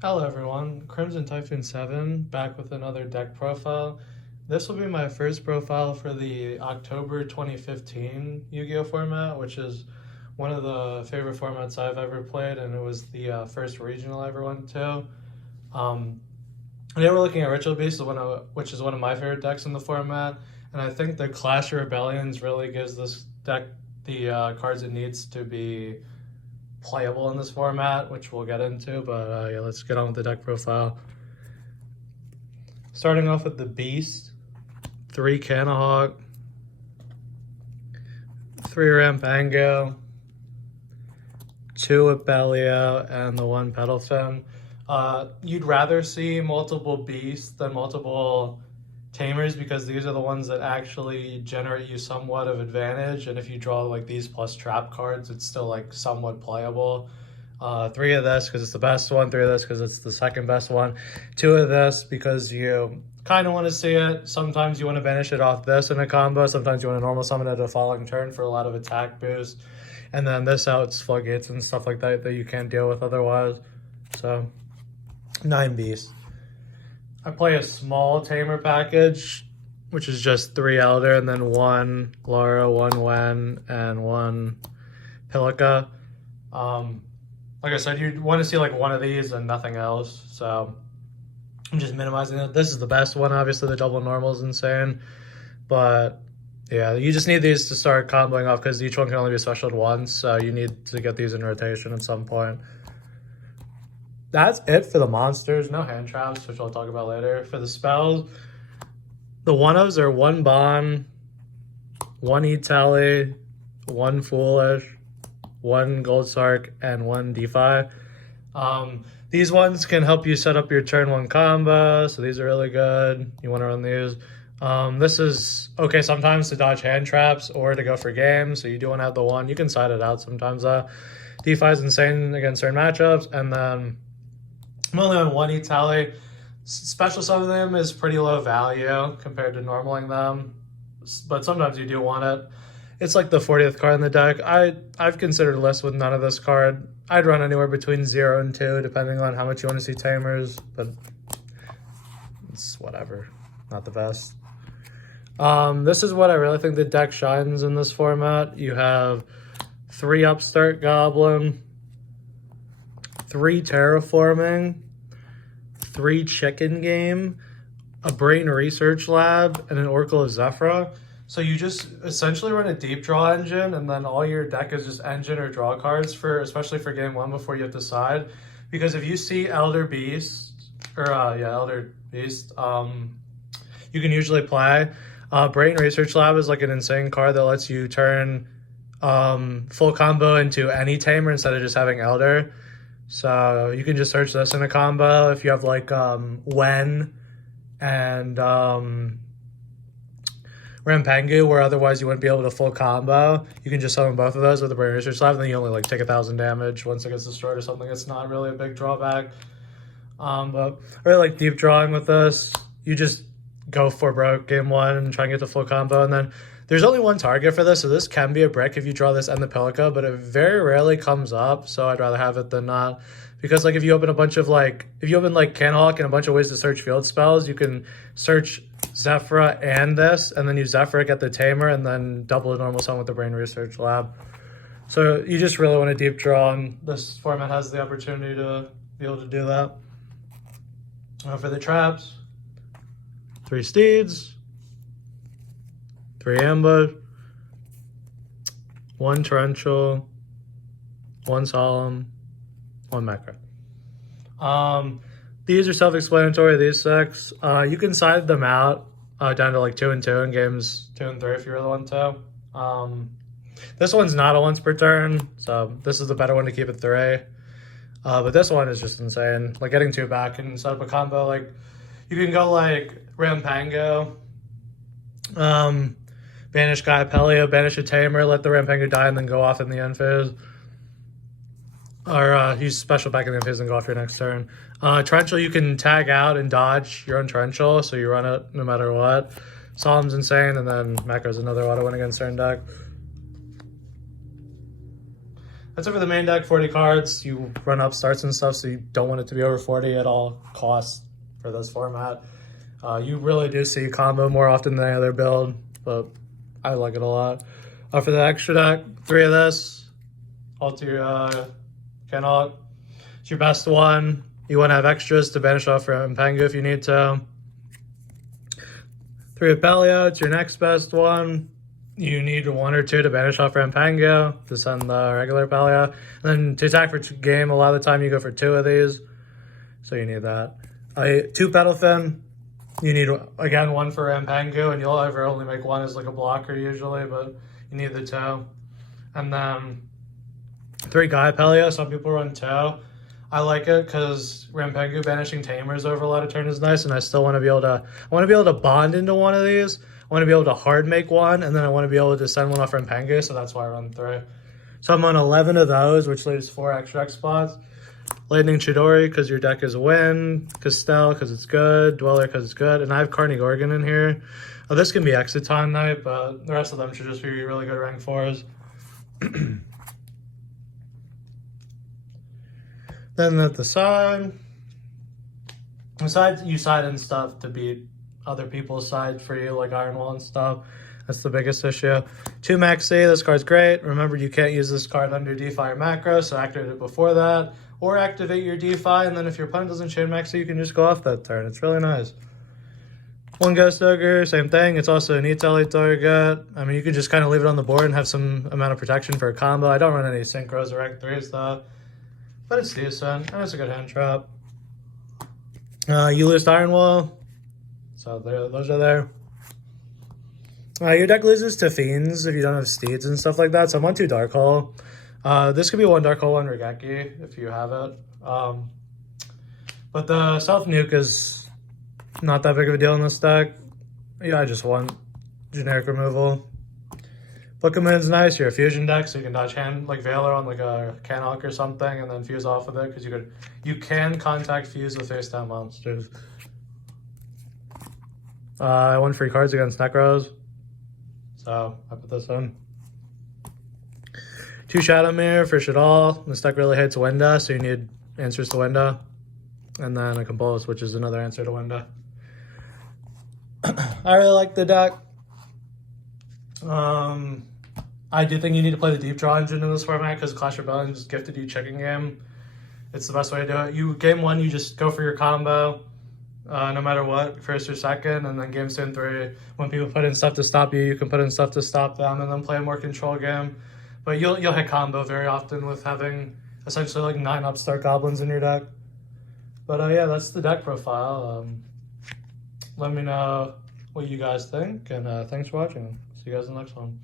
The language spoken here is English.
Hello everyone, Crimson Typhoon 7 back with another deck profile. This will be my first profile for the October 2015 Yu-Gi-Oh format, which is one of the favorite formats I've ever played, and it was the first regional I ever went to. Today we're looking at Ritual Beast, which is one of my favorite decks in the format, and I think the Clash of Rebellions really gives this deck the cards it needs to be playable in this format, which we'll get into, but yeah, let's get on with the deck profile. Starting off with the Beast, 3 Canahawk, 3 Rampango, 2 Abellio, and the 1 Petalfin. You'd rather see multiple Beasts than multiple Tamers because these are the ones that actually generate you somewhat of advantage, and if you draw like these plus trap cards, it's still like somewhat playable. 3 of this because it's the best one, 3 of this because it's the second best one, 2 of this because you kind of want to see it. Sometimes you want to banish it off this in a combo, sometimes you want to normal summon it at a following turn for a lot of attack boost, and then this outs floodgates and stuff like that that you can't deal with otherwise. So 9 beasts. I play a small Tamer package, which is just 3 Elder and then 1 Lara, 1 Wen, and 1 Pilica. Like I said, you want to see like one of these and nothing else, so I'm just minimizing it. This is the best one, obviously the double normal is insane, but yeah, you just need these to start comboing off because each one can only be specialed once, so you need to get these in rotation at some point. That's it for the monsters. No hand traps, which I'll talk about later. For the spells, the one-ofs are 1 Bond, 1 E-Tele, 1 Foolish, 1 Gold Sark, and 1 DeFi. These ones can help you set up your turn 1 combo, so these are really good. You want to run these. This is okay sometimes to dodge hand traps or to go for games, so you do want to have the one. You can side it out sometimes. DeFi is insane against certain matchups, and then I'm only on 1 E-Tele. Special some of them is pretty low value compared to normaling them, but sometimes you do want it. It's like the 40th card in the deck. I've considered a list with none of this card. I'd run anywhere between 0 and 2, depending on how much you want to see Tamers, but it's whatever. Not the best. This is what I really think the deck shines in this format. You have 3 Upstart Goblin, 3 Terraforming, 3 Chicken Game, a Brain Research Lab, and an Oracle of Zephyra. So you just essentially run a deep draw engine, and then all your deck is just engine or draw cards for, especially for game 1 before you have to side. Because if you see Elder Beast, or Elder Beast, you can usually play. Brain Research Lab is like an insane card that lets you turn full combo into any Tamer instead of just having Elder. So you can just search this in a combo if you have like Wen and Rampangu, where otherwise you wouldn't be able to full combo. You can just summon both of those with the Brain Research Lab, and then you only like take 1,000 damage once it gets destroyed or something. It's not really a big drawback. But I really like deep drawing with this. You just go for broke game 1 and try and get the full combo, and then there's only 1 target for this, so this can be a brick if you draw this and the Pelica, but it very rarely comes up, so I'd rather have it than not. Because like if you open a bunch of like, if you open like Canhawk and a bunch of ways to search field spells, you can search Zephyra and this, and then use Zephyra, get the Tamer, and then double the normal summon with the Brain Research Lab. So you just really want to deep draw, and this format has the opportunity to be able to do that. For the traps, 3 Steeds, 3 Ambush, 1 Torrential, 1 Solemn, 1 Macro. These are self-explanatory, these 6. You can side them out down to like 2 and 2 in games 2 and 3 if you really want to. This one's not a once per turn, so this is the better one to keep at 3. But this one is just insane. Like getting 2 back and set up a combo, like you can go like Rampango, banish Guy Pelio, banish a Tamer, let the Rampango die, and then go off in the end phase. Or use special back in the end phase and go off your next turn. Torrential, you can tag out and dodge your own Torrential, so you run it no matter what. Solemn's insane, and then Macro's another auto win against certain deck. That's it for the main deck. 40 cards. You run upstarts and stuff, so you don't want it to be over 40 at all costs for this format. You really do see combo more often than any other build, but I like it a lot. For the extra deck, 3 of this. Alter your Cannot. It's your best one. You want to have extras to banish off from Pengu if you need to. 3 of Pelio, it's your next best one. You need 1 or 2 to banish off Rampango to send the regular Pelio. And then to attack for game, a lot of the time you go for 2 of these. So you need that. 2 Petalfin. You need, again, 1 for Rampango, and you'll ever only make 1 as like a blocker usually, but you need the 2. And then 3 Gaia Pelio. Some people run 2. I like it because Rampangu banishing Tamers over a lot of turns is nice, and I still want to be able to bond into 1 of these. I want to be able to hard make 1, and then I want to be able to send 1 off Rampangu, so that's why I run 3. So I'm on 11 of those, which leaves 4 extra X spots. Lightning Chidori because your deck is Wind, Castell because it's good, Dweller because it's good, and I have Carney Gorgon in here. This can be Exiton Knight, but the rest of them should just be really good rank 4s. Then at the side, you side in stuff to beat other people's side for you, like Iron Wall and stuff. That's the biggest issue. 2 Maxi, this card's great. Remember, you can't use this card under DeFi or macro, so activate it before that. Or activate your DeFi, and then if your opponent doesn't chain Maxi, you can just go off that turn. It's really nice. 1 Ghost Ogre, same thing. It's also a neat elite target. I mean, you can just kind of leave it on the board and have some amount of protection for a combo. I don't run any Synchros or rank 3s, though. But it's decent, and it's a good hand trap. You lose Iron Wall, so those are there. Your deck loses to Fiends if you don't have Steeds and stuff like that, so I'm on 2 Dark Hole. This could be 1 Dark Hole, 1 Regeki, if you have it. But the self-nuke is not that big of a deal in this deck. Yeah, I just want generic removal. Book of Moon's nice. You're a fusion deck, so you can dodge hand like Valor on like a Canhawk or something, and then fuse off with it because you can contact fuse with face down monsters. 1 free cards against Necros, so I put this in. 2 Shadow Mirror for Shadal. This deck really hates Winda, so you need answers to Winda, and then a Compulse, which is another answer to Winda. I really like the deck. I do think you need to play the Deep Draw engine in this format because Clash Rebellion just gifted you Chicken Game. It's the best way to do it. Game 1, you just go for your combo, no matter what, first or second, and then Game 2 and 3, when people put in stuff to stop you, you can put in stuff to stop them, and then play a more control game. But you'll hit combo very often with having essentially like 9 Upstart Goblins in your deck. But yeah, that's the deck profile. Let me know what you guys think, and thanks for watching. See you guys in the next one.